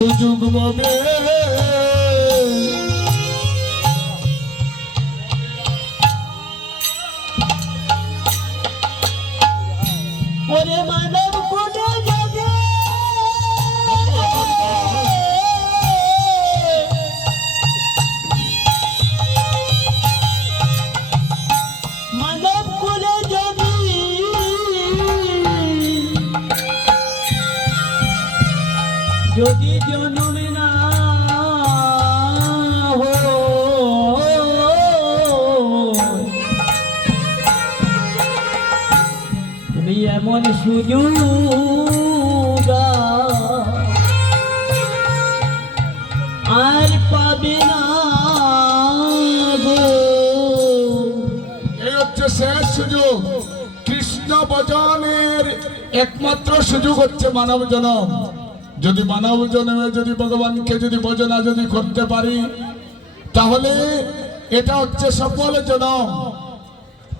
যুগমবে ওরে মানব কোনে জগে মানব কোনে যদি যদি জন্মে না তুমি এমন সুযোগ আর পাবে না গো। এই হচ্ছে শেষ সুযোগ। কৃষ্ণ ভজনের একমাত্র সুযোগ হচ্ছে মানব জনম। যদি মানব জন্মে যদি ভগবানকে যদি ভজনা যদি করতে পারি, তাহলে এটা হচ্ছে সফল জনম।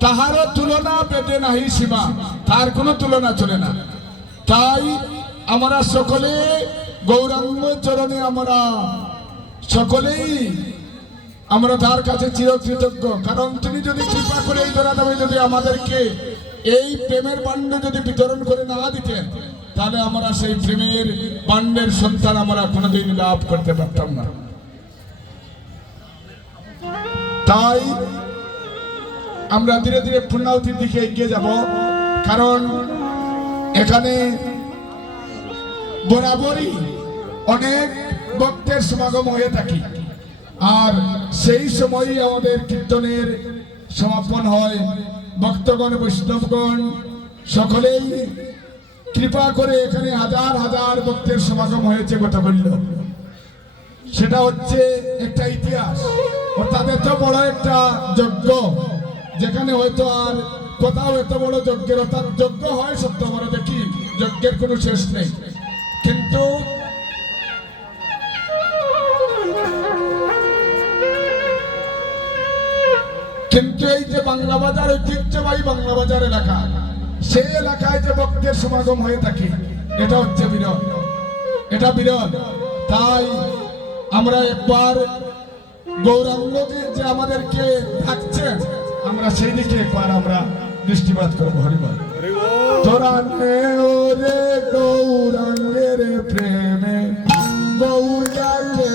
তাহারও তুলনা পেতে নাহি সীমা, তার কোনো তুলনা চলে না। তাই আমরা সকলে গৌরাঙ্গ চরণে আমরা সকলেই আমরা তার কাছে চিরকৃতজ্ঞ। কারণ তিনি যদি কৃপা করে এই ধরাধামে যদি আমাদেরকে এই প্রেমের পাণ্ড যদি বিতরণ করে না দিতেন, তাহলে আমরা সেই প্রেমের পাণ্ডের সন্তান আমরা কোনোদিন লাভ করতে পারতাম না। তাই আমরা ধীরে ধীরে পূর্ণাহুতির দিকে এগিয়ে যাব। কারণ এখানে বরাবরই অনেক ভক্তের সমাগম হয়ে থাকে, আর সেই সময়ই আমাদের কীর্তনের সমাপন হয়। ভক্তগণ বৈষ্ণবগণ সকলেই কৃপা করে এখানে হাজার হাজার ভক্তের সমাগম হয়েছে গতকাল। সেটা হচ্ছে একটা ইতিহাস, অর্থাৎ এত বড় একটা যজ্ঞ, যেখানে হয়তো আর কোথাও এত বড় যজ্ঞের অর্থাৎ যজ্ঞ হয় সত্য আমরা দেখি, যজ্ঞের কোনো শেষ নেই। কিন্তু এই যে বাংলা বাজার, ঐতিহ্যবাহী বাংলা বাজার এলাকা, সেই এলাকায় যে ভক্তের সমাগম হয়ে থাকে, এটা হচ্ছে বিরল, এটা বিরল। তাই আমরা একবার গৌরাঙ্গকে যে আমাদেরকে ডাকছেন, আমরা সেই দিকে একবার আমরা দৃষ্টিপাত করবো। হরিবল। তোরা রে গৌরাঙ্গের প্রেমে গৌরাঙ্গে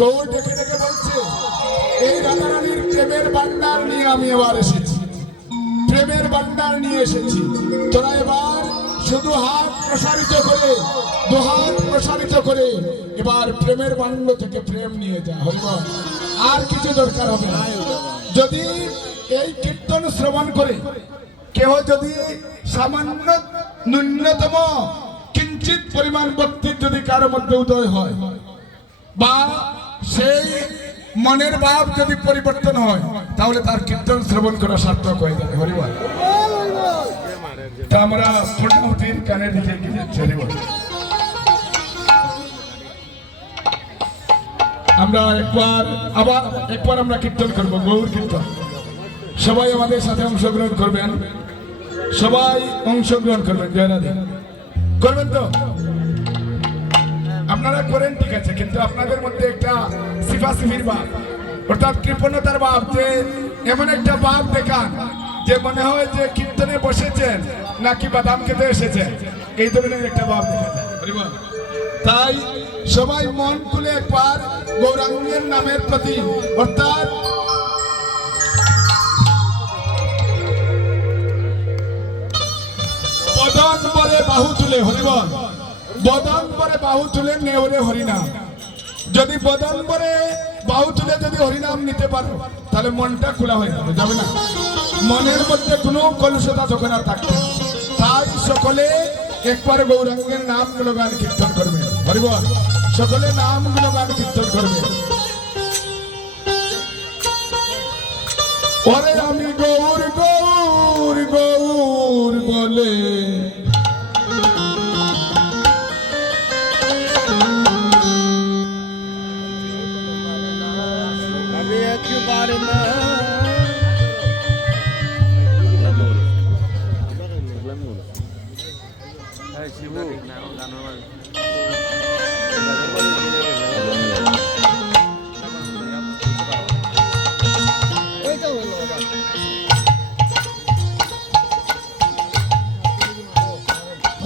গৌর ডেকে ডেকে বলছে, এই রাধারানীর প্রেমের ভান্ডার নিয়ে আমি এবার এসেছি, প্রেমের ভান্ডার নিয়ে এসেছি। তোরা এবার শুধু হাত প্রসারিত করে, দুহাত প্রসারিত করে এবার প্রেমের ভান্ড থেকে প্রেম নিয়ে যা। হরিবল। আর কিছু দরকার হবে না। যদি এই কীর্তন শ্রবণ করে কেহ যদি সামান্য ন্যূনতম কিঞ্চিত পরিমাণ ভক্তির যদি কারো মধ্যে উদয় হয়, বা সেই মনের ভাব যদি পরিবর্তন হয়, তাহলে তার কীর্তন শ্রবণ করা সার্থক হয়ে যাবে। হরিবল। তা আমরা পূর্ণমতির কানের দিকে এগিয়ে যাচ্ছি। হরিবল। আমরা একবার আমরা কীর্তন করবো, গৌর কীর্তন। সবাই আমাদের সাথে অংশগ্রহণ করবেন, সবাই অংশগ্রহণ করবেন। জয় রাধে। করবেন তো? আপনারা করেন, ঠিক আছে, কিন্তু আপনাদের মধ্যে একটা সিফাসিফির ভাব, অর্থাৎ কৃপণতার ভাব, যে এমন একটা ভাব দেখান যে মনে হয় যে কীর্তনে বসেছেন নাকি বাদাম খেতে এসেছেন, এই ধরনের একটা ভাব দেখা যায়। তাই সবাই মন খুলে একবার গৌরাঙ্গের নামের প্রতি, অর্থাৎ বদন পরে বাহু তুলে, হরিবল, বদন পরে বাহু তুলে নেওরে হরিনাম। যদি বদন পরে বাহু তুলে যদি হরিনাম নিতে পারো, তাহলে মনটা খোলা হয়ে যাবে, যাবে না? মনের মধ্যে কোনো কলুষতা তখন আর থাকবে। তাই সকলে একবার গৌরাঙ্গের নাম গুণগান কীর্তন করবে। হরিবল। সকলে নাম গুণগান কীর্তন করবে। ওরে আমি গৌর গৌর গৌর বলে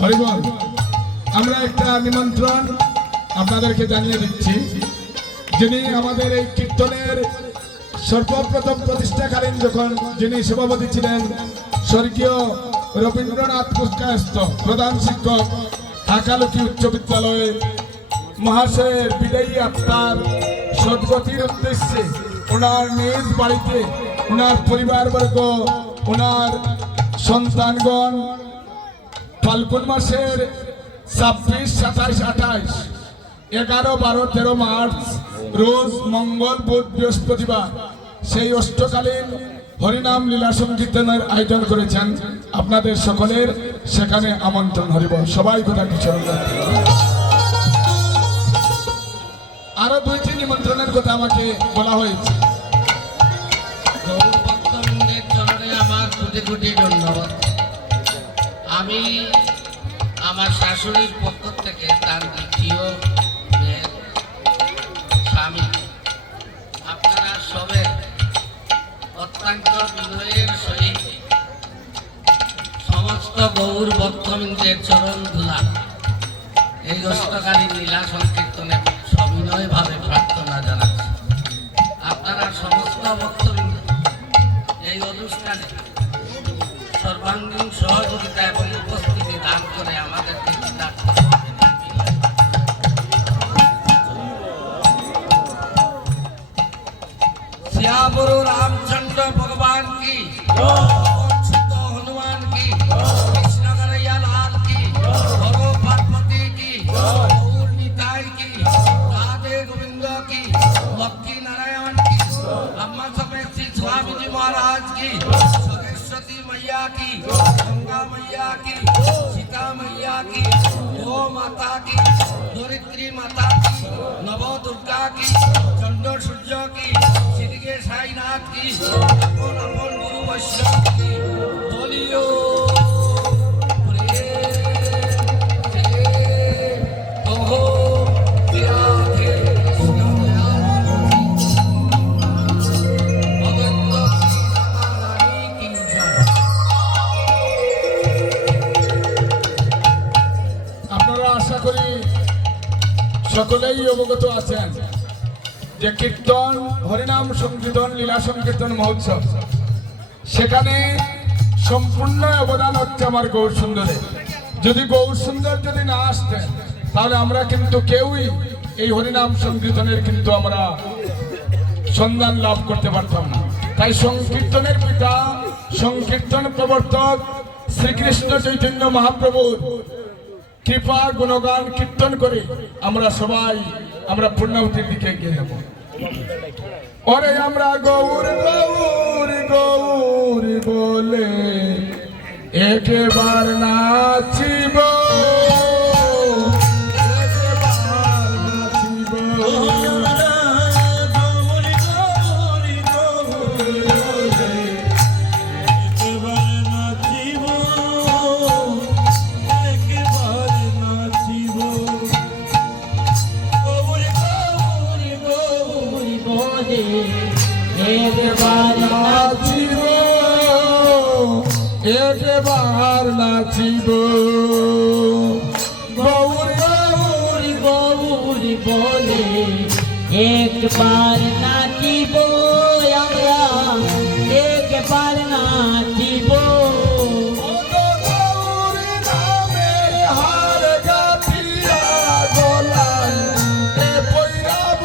হরিবল। আমরা একটা নিমন্ত্রণ আপনাদেরকে জানিয়ে দিচ্ছি। যিনি আমাদের এই কীর্তনের সর্বপ্রথম প্রতিষ্ঠাকালীন যখন যিনি সভাপতি ছিলেন, স্বর্গীয় রবীন্দ্রনাথ পুরস্কারস্থ প্রধান শিক্ষক ঢাকালুকি উচ্চ বিদ্যালয়ে মহাশয়ের বিদায়ী আত্মার সদ্গতির উদ্দেশ্যে ওনার নিজ বাড়িতে ওনার পরিবারবর্গ, ওনার সন্তানগণ ফাল্গুন মাসের 26, 27, 28, 11, 12, 13 মার্চ রোজ মঙ্গল, বুধ, বৃহস্পতিবার সেই অষ্টকালীন হরিনাম লীলা সংকীর্তনের আয়োজন করেছেন। আপনাদের সকলের সেখানে আমন্ত্রণ। হরিবল। সবাই কথা কিশোর। আরো 2টি নিমন্ত্রণের কথা আমাকে বলা হয়েছে। আমার কোটি কোটি ধন্যবাদ। আমি আমার শাশুড়ির পক্ষ থেকে তার দ্বিতীয় মেয়ের স্বামী, আপনারা সবে অত্যন্ত বিনয়ের সহিত সমস্ত গৌর ভক্তবৃন্দের চরণ ধুলা এই অষ্টকালীন লীলা সংকীর্তনে সবিনয়ভাবে প্রার্থনা জানাচ্ছি। আপনারা সমস্ত ভক্তবৃন্দ এই অনুষ্ঠানে সর্বাঙ্গীন সহযোগিতা এবং উপস্থিতি দান করে আমাদেরকে শ্যামরু রামচন্দ্র ভগবান কি, হনুমান কি, কৃষ্ণ কনৈয়া লাল কি, হর পার্বতী কি, গৌর নিতাই কি, রাধে গোবিন্দ কি, লক্ষ্মী নারায়ণ কি, ব্রহ্मा समेत श्री स्वामी जी महाराज की, सरस्वती मैया की, गंगा मैया की, सीता मैया की, गौ माता की, धरित्री माता की, नव दुर्गा की, चंद्र सूर्य की, श्री के साईनाथ की, अपन अपन गुरु वैष्णव की, बोलियो সকলেই অবগত আছেন যে কীর্তন হরিনাম সংকীর্তন লীলা সংকীর্তন মহোৎসব, সেখানে সম্পূর্ণ অবদান হচ্ছে আমার গৌর সুন্দরের। যদি গৌর সুন্দর যদি না আসতেন তাহলে আমরা কিন্তু কেউই এই হরিনাম সংকীর্তনের কিন্তু আমরা সন্ধান লাভ করতে পারতাম না। তাই সংকীর্তনের পিতা, সংকীর্তন প্রবর্তক শ্রীকৃষ্ণ চৈতন্য মহাপ্রভুর কৃপা গুণগান কীর্তন করে আমরা সবাই আমরা পূর্ণাহুতির দিকে এগিয়ে যাব। ওরে আমরা গৌর গৌর গৌর বলে একবার নাচিব, একবার নাচিব। একবার নাচিব, একবার নাচিব, গৌর গৌর গৌর বলে একবার নাচিব আমরা, একবার নাচিব। গৌর নামের হার গাঁথিয়া গলায় এ পৈরাব,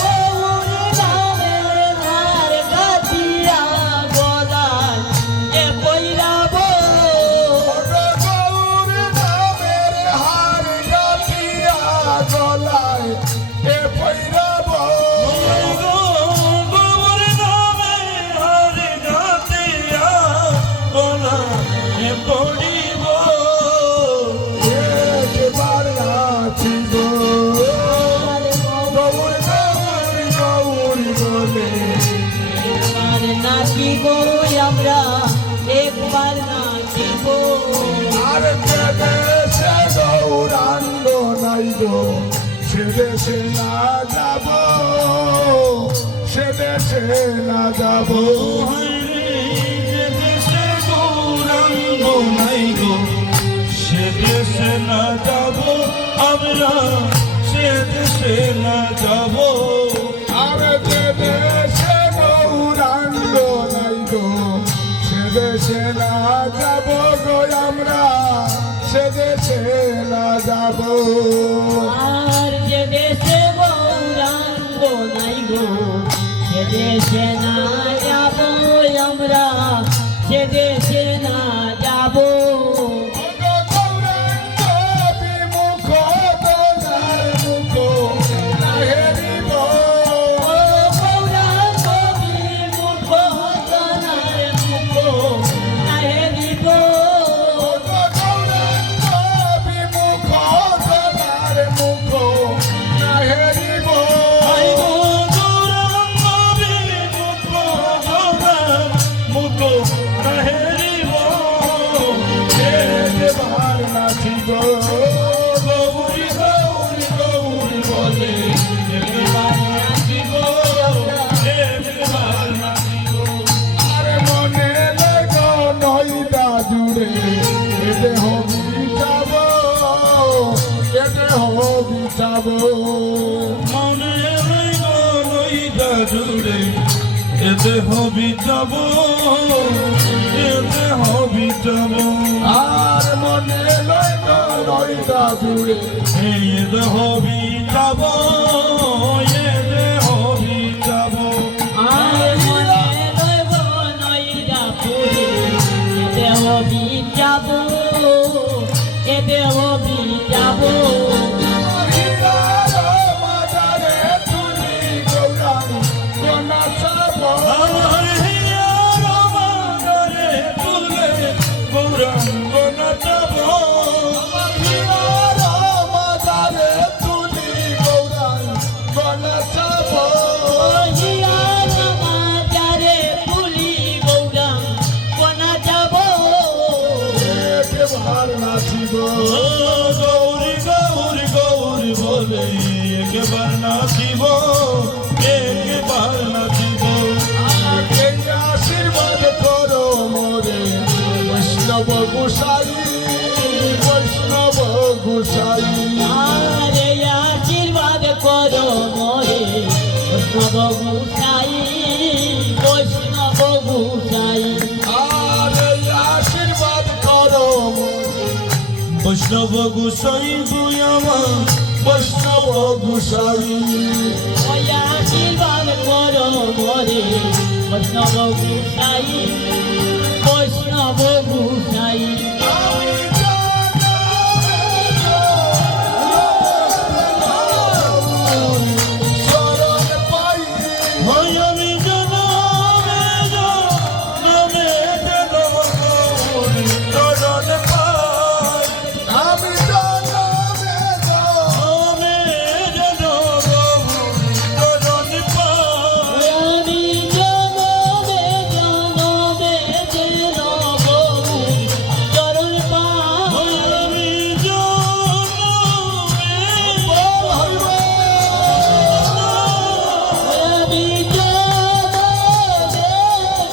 গৌর নামের হার গাঁথিয়া গলায় এ পৈরাব। গৌর নামের হার গাঁথিয়া গলায় এ পৈরাব। একবার নাচিব, গৌর গৌর গৌর বলে একবার নাচিব আমরা, একবার নাচিব। আর যে দেশে গৌরাঙ্গ নাই গো সে দেশে না যাব, সে দেশে না যাব। আর যে দেশে গৌরাঙ্গ নাই গো সে দেশে না যাব গো আমরা, সে দেশে না যাব। আর যে দেশে গৌরাঙ্গ নাই গো সে দেশে না যাব আমরা, সে দেশে না যাব। গৌরাঙ্গ বিমুখ দোলার মুখ হেরিব, গৌরাঙ্গ বিমুখ দোলার মুখ হেরিব। গৌরাঙ্গ বিমুখ দোলার মুখ হেরিব। একবার নাচিব, গৌর গৌর গৌর বলে একবার নাচিব আমরা, আর মনে লাগো নইদা জুড়ে এতে হবি যাব, এতে হবি যাব। এতে হবি যাব, এতে হবি যাব, আর মনে লাগো নইদা জুড়ে এতে হবি যাব, এতে হবি যাব। আর মনে লইব নইরা পুরে এতে হবি যাব, এতে হবি যাব। হীরার মাজারে তুলি গৌরাঙ্গ নাচাব, আমার হিয়ার মাঝারে তুলে গৌরাঙ্গ নাচাব। হীরার মাজারে তুলি গৌরাঙ্গ নাচাব। হিয়ার মাজারে পুলি গৌরাঙ্গ নাচাব। একবার নাচিব, গৌরী গৌরী গৌরী বলে একবার নাচিব, একবার নাচিব। আমাকে আশীর্বাদ করো মোরে বৈষ্ণব গোসাই, বৈষ্ণব গোসাই। আরে আশীর্বাদ করো মোরে বৈষ্ণব গোসাই বৈষ্ণব গোসাই আর এই আশীর্বাদ করো বৈষ্ণব গোসাই তুই আমার বৈষ্ণব গোসাই ওই আশীর্বাদ করো মরে বৈষ্ণব গোসাই বৈষ্ণব গোসাই শরণ পাই হয় আমি জনমে জনমে জনমে চরণ পাই আমি জনমে আমি জনমে চরণ পাই আমি জনমে জনমে জনম চরণ পাই আমি জনমে বল হরিবল আমি জনমে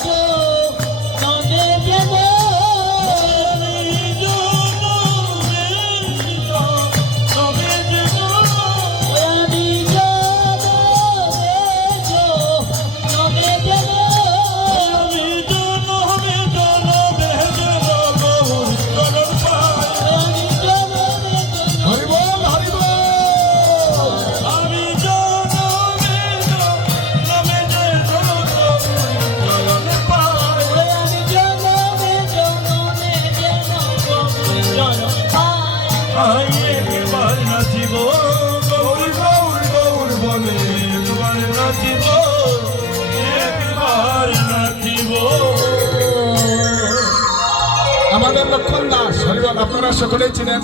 জনমে দেব আমি জনমে জনমে জনম আমি জনমে জনমে দেব আমি জনমে জনমে জনম চরণ পাই আমি জনমে হরিবল হরিবল আমি জনমে জনমে জনম চরণ পাই আমি জনমে জনমে জনম পাই আই একবার নাচিব গৌর গৌর গৌর বলে একবার নাচিব একবার নাচিব আমাদের লক্ষণ দাস হরিবল আপনারা সকলেই চিনেন